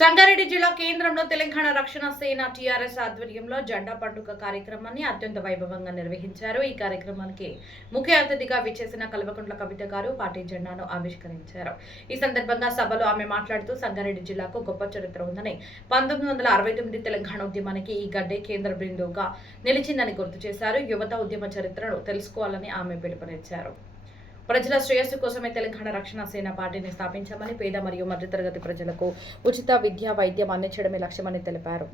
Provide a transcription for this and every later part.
సంగారెడ్డి జిల్లా కేంద్రంలో తెలంగాణ రక్షణ సేన టీఆర్ఎస్ ఆధ్వర్యంలో జెండా పండుగ కార్యక్రమాన్ని అత్యంత వైభవంగా నిర్వహించారు. ఈ కార్యక్రమానికి ముఖ్య అతిథిగా విచ్చేసిన కల్వకుంట్ల కవిత గారు పార్టీ జెండాను ఆవిష్కరించారు. ఈ సందర్భంగా సభలో ఆమె మాట్లాడుతూ సంగారెడ్డి జిల్లాకు గొప్ప చరిత్ర ఉందని, 1969 తెలంగాణ ఉద్యమానికి ఈ గడ్డే కేంద్ర బిందువుగా నిలిచిందని గుర్తు చేశారు. యువత ఉద్యమ చరిత్రను తెలుసుకోవాలని ఆమె పిలుపునిచ్చారు. ప్రజల శ్రేయస్సు కోసమే తెలంగాణ రక్షణ సేన పార్టీని స్థాపించామని, పేద మరియు మధ్యతరగతి ప్రజలకు ఉచిత విద్య, వైద్యం అందించడమే లక్ష్యమని తెలిపారు.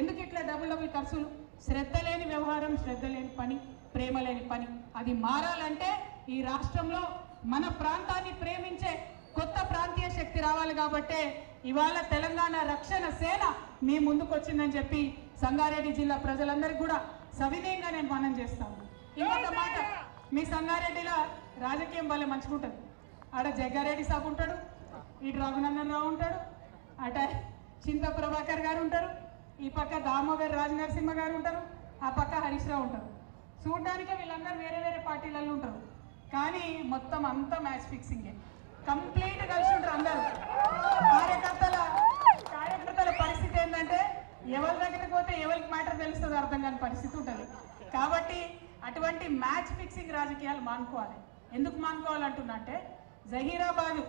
ఎందుకు ఇట్లా డబుల్ ఖర్చులు? శ్రద్ధ లేని వ్యవహారం, శ్రద్ధ లేని పని, ప్రేమ లేని పని. అది మారాలంటే ఈ రాష్ట్రంలో మన ప్రాంతాన్ని ప్రేమించే కొత్త ప్రాంతీయ శక్తి రావాలి. కాబట్టే ఇవాళ తెలంగాణ రక్షణ సేన మీ ముందుకు వచ్చిందని చెప్పి సంగారెడ్డి జిల్లా ప్రజలందరికీ కూడా సవినయంగా నేను మనం చేస్తాను. ఇంకొక మాట, మీ సంగారెడ్డిలో రాజకీయం భలే మంచుకుంటుంది. ఆడ జగ్గారెడ్డి సాబ్ ఉంటాడు, ఇటు రఘునందన్ రావు ఉంటాడు, అట చింత ప్రభాకర్ గారు ఉంటారు, ఈ పక్క దామోదర్ రాజనరసింహ గారు ఉంటారు, ఆ పక్క హరీష్ రావు ఉంటారు. చూడడానికి వీళ్ళందరూ వేరే వేరే పార్టీలలో ఉంటారు, కానీ మొత్తం అంతా మ్యాచ్ ఫిక్సింగే. కంప్లీట్ కలిసి ఉంటారు అందరూ. కార్యకర్తల పరిస్థితి ఏంటంటే ఎవరి దగ్గరికి పోతే ఎవరికి మ్యాటర్ తెలుస్తుంది అర్థం కాని పరిస్థితి ఉంటుంది. కాబట్టి అటువంటి మ్యాచ్ ఫిక్సింగ్ రాజకీయాలు మానుకోవాలి. ఎందుకు మానుకోవాలంటున్నట్టే, జహీరాబాద్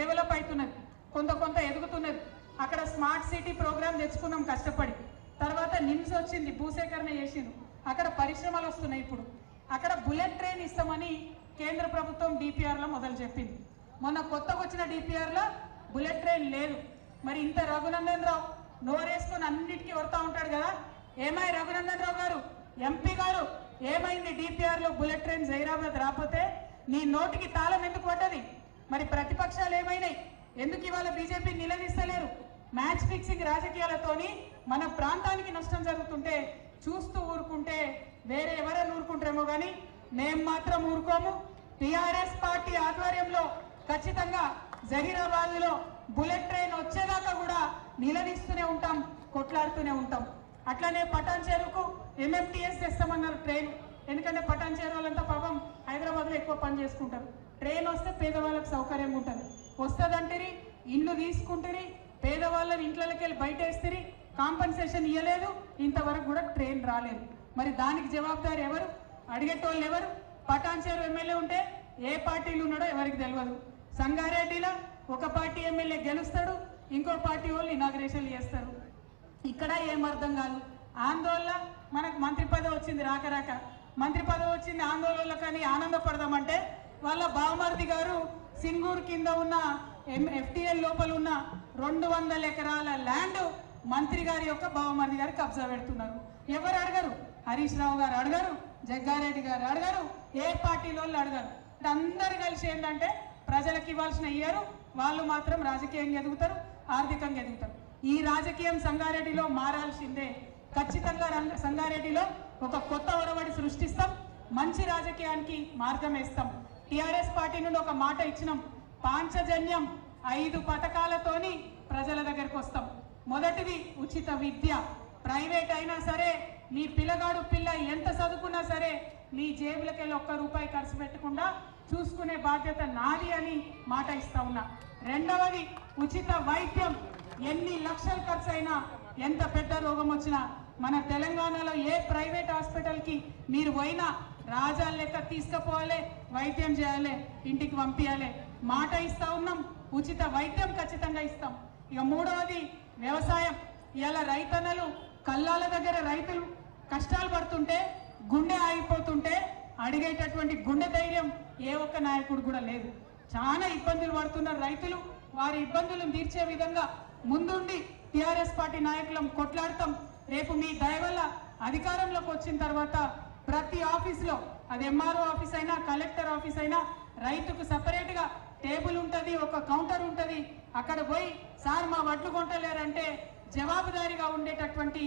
డెవలప్ అవుతున్నది, కొంత ఎదుగుతున్నది. అక్కడ స్మార్ట్ సిటీ ప్రోగ్రామ్ తెచ్చుకున్నాం కష్టపడి. తర్వాత నిమ్స్ వచ్చింది, భూసేకరణ చేసింది, అక్కడ పరిశ్రమలు వస్తున్నాయి. ఇప్పుడు అక్కడ బుల్లెట్ ట్రైన్ ఇస్తామని కేంద్ర ప్రభుత్వం డిపిఆర్లో మొదలు చెప్పింది. మొన్న కొత్తగా వచ్చిన డిపిఆర్లో బుల్లెట్ ట్రైన్ లేదు. మరి ఇంత రఘునందన్ రావు నోరేసుకొని అన్నిటికీ వస్తూ ఉంటాడు కదా, ఏమై రఘునందన్ రావు గారు, ఎంపీ గారు, ఏమైంది డిపిఆర్లో బుల్లెట్ ట్రైన్ జైరాబాద్ రాకపోతే నీ నోటికి తాళం ఎందుకు పడ్డది? మరి ప్రతిపక్షాలు ఏమైనాయి? ఎందుకు ఇవాళ బీజేపీ నిలదీస్తలేరు? మ్యాచ్ ఫిక్సింగ్ రాజకీయాలతోని మన ప్రాంతానికి నష్టం జరుగుతుంటే చూస్తూ ఊరుకుంటే వేరే ఎవరైనా ఊరుకుంటారేమో, కానీ మేము మాత్రం ఊరుకోము. టీఆర్ఎస్ పార్టీ ఆధ్వర్యంలో ఖచ్చితంగా జహీరాబాద్లో బుల్లెట్ ట్రైన్ వచ్చేదాకా కూడా నిలదీస్తూనే ఉంటాం, కొట్లాడుతూనే ఉంటాం. అట్లనే పటాన్ చెరువుకు ఎంఎంటీఎస్ తెస్తామన్నారు ట్రైన్. ఎందుకంటే పటాన్ చెరువు వాళ్ళంతా పాపం హైదరాబాద్లో ఎక్కువ పని చేసుకుంటారు. ట్రైన్ వస్తే పేదవాళ్ళకి సౌకర్యంగా ఉంటుంది. వస్తుందంటారు, ఇండ్లు తీసుకుంటారు, పేదవాళ్ళని ఇంట్లోకి వెళ్ళి బయట వేస్తారు, కాంపన్సేషన్ ఇవ్వలేదు, ఇంతవరకు కూడా ట్రైన్ రాలేదు. మరి దానికి జవాబుదారు ఎవరు? అడిగేటోళ్ళు ఎవరు? పటాన్ చెరువు ఎమ్మెల్యే ఉంటే ఏ పార్టీలు ఉన్నాడో ఎవరికి తెలియదు. సంగారెడ్డిలో ఒక పార్టీ ఎమ్మెల్యే గెలుస్తాడు, ఇంకో పార్టీ వాళ్ళు ఇనాగ్రేషన్లు చేస్తారు. ఇక్కడ ఏం అర్థం కాదు. ఆందోళన మనకు మంత్రి పదవి వచ్చింది, రాక మంత్రి పదవి వచ్చింది ఆందోళనలో, కానీ ఆనందపడదామంటే వాళ్ళ బావమర్ది గారు సింగూరు కింద ఉన్న ఎఫ్టీఎల్ లోపల ఉన్న 200 ఎకరాల ల్యాండ్ మంత్రి గారి యొక్క బావమర్ది గారు కబ్జా పెడుతున్నారు. ఎవరు అడగరు? హరీష్ రావు గారు అడగరు, జగ్గారెడ్డి గారు అడగరు, ఏ పార్టీలో అడగరు. అందరు కలిసి ఏంటంటే ప్రజలకు ఇవ్వాల్సిన ఇయ్యరు, వాళ్ళు మాత్రం రాజకీయంగా ఎదుగుతారు, ఆర్థికంగా ఎదుగుతారు. ఈ రాజకీయం సంగారెడ్డిలో మారాల్సిందే. ఖచ్చితంగా సంగారెడ్డిలో ఒక కొత్త ఒరవడి సృష్టిస్తాం, మంచి రాజకీయానికి మార్గం వేస్తాం. టీఆర్ఎస్ పార్టీ నుండి ఒక మాట ఇచ్చినాం, పాంచజన్యం 5 పథకాలతోని ప్రజల దగ్గరకు వస్తాం. మొదటిది ఉచిత విద్య. ప్రైవేట్ అయినా సరే, మీ పిల్లగాడు పిల్ల ఎంత చదువుకున్నా సరే మీ జేబులకెళ్ళి ₹1 ఖర్చు పెట్టకుండా చూసుకునే బాధ్యత నాది అని మాట ఇస్తా ఉన్నా. రెండవది ఉచిత వైద్యం. ఎన్ని లక్షలు ఖర్చు అయినా, ఎంత పెద్ద రోగం వచ్చినా మన తెలంగాణలో ఏ ప్రైవేట్ హాస్పిటల్కి మీరు పోయినా రాజాల లెక్క తీసుకుపోవాలి, వైద్యం చేయాలి, ఇంటికి పంపించాలి, మాట ఇస్తా ఉన్నాం. ఉచిత వైద్యం ఖచ్చితంగా ఇస్తాం. ఇక మూడవది వ్యవసాయం. ఇలా రైతన్నలు కల్లాల దగ్గర రైతులు కష్టాలు పడుతుంటే, గుండె ఆగిపోతుంటే అడిగేటటువంటి గుండె ధైర్యం ఏ ఒక్క నాయకుడు కూడా లేదు. చాలా ఇబ్బందులు పడుతున్నారు రైతులు. వారి ఇబ్బందులను తీర్చే విధంగా ముందుండి టీఆర్ఎస్ పార్టీ నాయకులం కొట్లాడతాం. రేపు మీ దయ వల్ల అధికారంలోకి వచ్చిన తర్వాత ప్రతి ఆఫీసులో, అది ఎంఆర్ఓ ఆఫీస్ అయినా కలెక్టర్ ఆఫీస్ అయినా, రైతుకు సపరేట్గా టేబుల్ ఉంటుంది, ఒక కౌంటర్ ఉంటుంది. అక్కడ పోయి సార్ మా వడ్లు కొంటలేరంటే జవాబుదారీగా ఉండేటటువంటి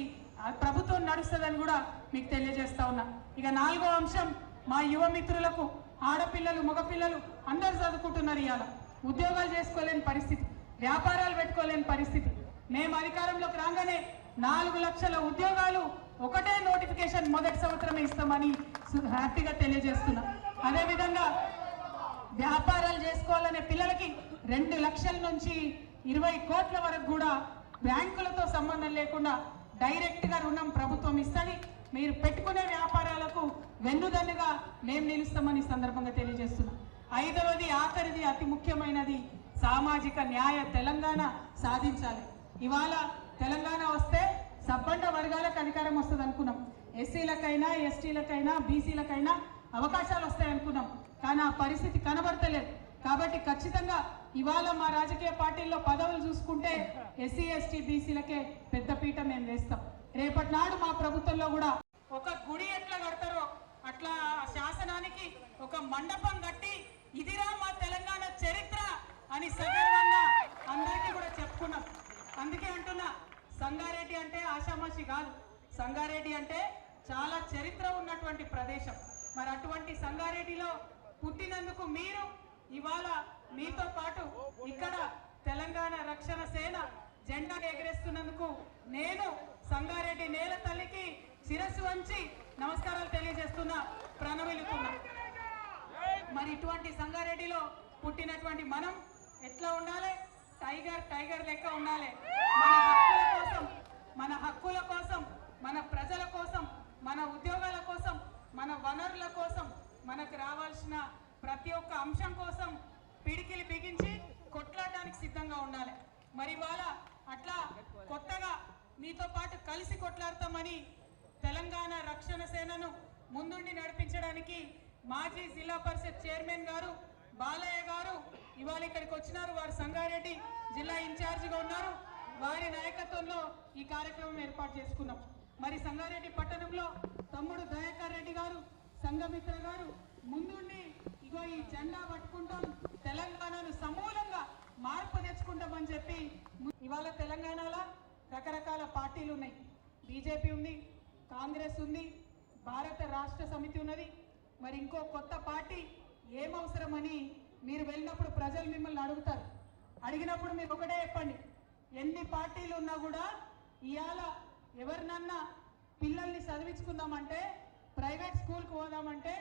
ప్రభుత్వం నడుస్తుందని కూడా మీకు తెలియజేస్తా ఉన్నా. ఇక 4వ అంశం మా యువ మిత్రులకు ఆడపిల్లలు మగపిల్లలు అందరూ చదువుకుంటున్నారు. ఇవాళ ఉద్యోగాలు చేసుకోలేని పరిస్థితి, వ్యాపారాలు పెట్టుకోలేని పరిస్థితి. మేము అధికారంలోకి రాగానే 4 లక్షల ఉద్యోగాలు ఒకటే నోటిఫికేషన్ మొదటి సంవత్సరమే ఇస్తామని హ్యాపీగా తెలియజేస్తున్నాం. అదేవిధంగా వ్యాపారాలు చేసుకోవాలనే పిల్లలకి 2 లక్షల నుంచి 20 కోట్ల వరకు కూడా బ్యాంకులతో సంబంధం లేకుండా డైరెక్ట్గా రుణం ప్రభుత్వం ఇస్తుంది. మీరు పెట్టుకునే వ్యాపారాలకు వెన్నుదన్నుగా మేము నిలుస్తామని సందర్భంగా తెలియజేస్తున్నాం. 5వది ఆఖరిది అతి ముఖ్యమైనది సామాజిక న్యాయ తెలంగాణ సాధించాలి. ఇవాళ తెలంగాణ వస్తే సబ్బండ వర్గాలకు అధికారం వస్తుంది అనుకున్నాం. ఎస్సీలకైనా ఎస్టీలకైనా బీసీలకైనా అవకాశాలు వస్తాయి అనుకున్నాం. కానీ ఆ పరిస్థితి కనబడతలేదు. కాబట్టి ఖచ్చితంగా ఇవాళ మా రాజకీయ పార్టీల్లో పదవులు చూసుకుంటే ఎస్సీ ఎస్టీ బీసీలకే పెద్ద పీట మేము వేస్తాం. రేపటి నాడు మా ప్రభుత్వంలో కూడా ఒక గుడి ఎట్లా కడతారో అట్లా శాసనానికి ఒక మండపం కట్టి ఇదిరా మా తెలంగాణ చరిత్ర అని సగర్వంగా అందరికీ కూడా చెప్పుకున్నాం. అందుకే అంటున్నా, సంగారెడ్డి అంటే ఆషామాషి కాదు. సంగారెడ్డి అంటే చాలా చరిత్ర ఉన్నటువంటి ప్రదేశం. మరి అటువంటి సంగారెడ్డిలో పుట్టినందుకు మీరు ఇవాళ మీతో పాటు ఇక్కడ తెలంగాణ రక్షణ సేన జెండా ఎగరేస్తున్నందుకు నేను సంగారెడ్డి నేల తల్లికి శిరస్సు వంచి నమస్కారాలు తెలియజేస్తున్నా, ప్రణమిలుతున్నా. మరి ఇటువంటి సంగారెడ్డిలో పుట్టినటువంటి మనం ఎట్లా ఉండాలి? టైగర్ లెక్క ఉండాలి. మన హక్కుల కోసం, మన ప్రజల కోసం, మన ఉద్యోగాల కోసం, మన వనరుల కోసం, మనకు రావాల్సిన ప్రతి ఒక్క అంశం కోసం పిడికిలి బిగించి కొట్లాడడానికి సిద్ధంగా ఉండాలి. మరి ఇవాళ అట్లా కొత్తగా మీతో పాటు కలిసి కొట్లాడతామని తెలంగాణ రక్షణ సేనను ముందుండి నడిపించడానికి మాజీ జిల్లా పరిషత్ చైర్మన్ గారు బాలయ్య గారు ఇవాళ ఇక్కడికి వచ్చినారు. వారు సంగారెడ్డి జిల్లా ఇన్ఛార్జిగా ఉన్నారు. వారి నాయకత్వంలో ఈ కార్యక్రమం ఏర్పాటు చేసుకున్నాం. మరి సంగారెడ్డి పట్టణంలో తమ్ముడు దయాకర్ రెడ్డి గారు, సంఘమిత్ర గారు ముందుండి ఇగో ఈ జెండా పట్టుకుంటాం, తెలంగాణను సమూలంగా మార్పు తెచ్చుకుంటామని చెప్పి ఇవాళ తెలంగాణలో రకరకాల పార్టీలు ఉన్నాయి. బీజేపీ ఉంది, కాంగ్రెస్ ఉంది, భారత రాష్ట్ర సమితి ఉన్నది. మరి ఇంకో కొత్త పార్టీ ఏమవసరమని మీరు వెళ్ళినప్పుడు ప్రజలు మిమ్మల్ని అడుగుతారు. అడిగినప్పుడు మీరు ఒకటే చెప్పండి, ఎన్ని పార్టీలు ఉన్నా కూడా ఇవాళ ఎవరినన్నా పిల్లల్ని చదివించుకుందామంటే, ప్రైవేట్ స్కూల్కి పోదామంటే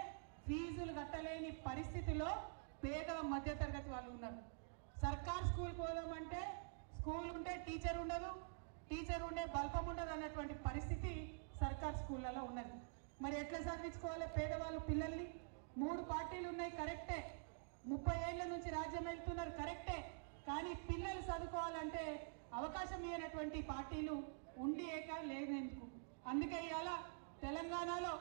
ఫీజులు కట్టలేని పరిస్థితిలో పేద మధ్యతరగతి వాళ్ళు ఉన్నారు. సర్కార్ స్కూల్కి పోదామంటే స్కూల్ ఉంటే టీచర్ ఉండదు, టీచర్ ఉండే బల్పం ఉండదు అన్నటువంటి పరిస్థితి సర్కార్ స్కూళ్ళలో ఉన్నది. మరి ఎట్లా చదివించుకోవాలి పేదవాళ్ళు పిల్లల్ని? 3 పార్టీలు ఉన్నాయి, కరెక్టే. 30 ఏళ్ల నుంచి రాజ్యం వెళ్తున్నారు, కరెక్టే. కానీ పిల్లలు చదువుకోవాలంటే అవకాశం ఇవ్వనటువంటి పార్టీలు ఉండి ఏక లేదెందుకు? అందుకే ఇవాళ తెలంగాణలో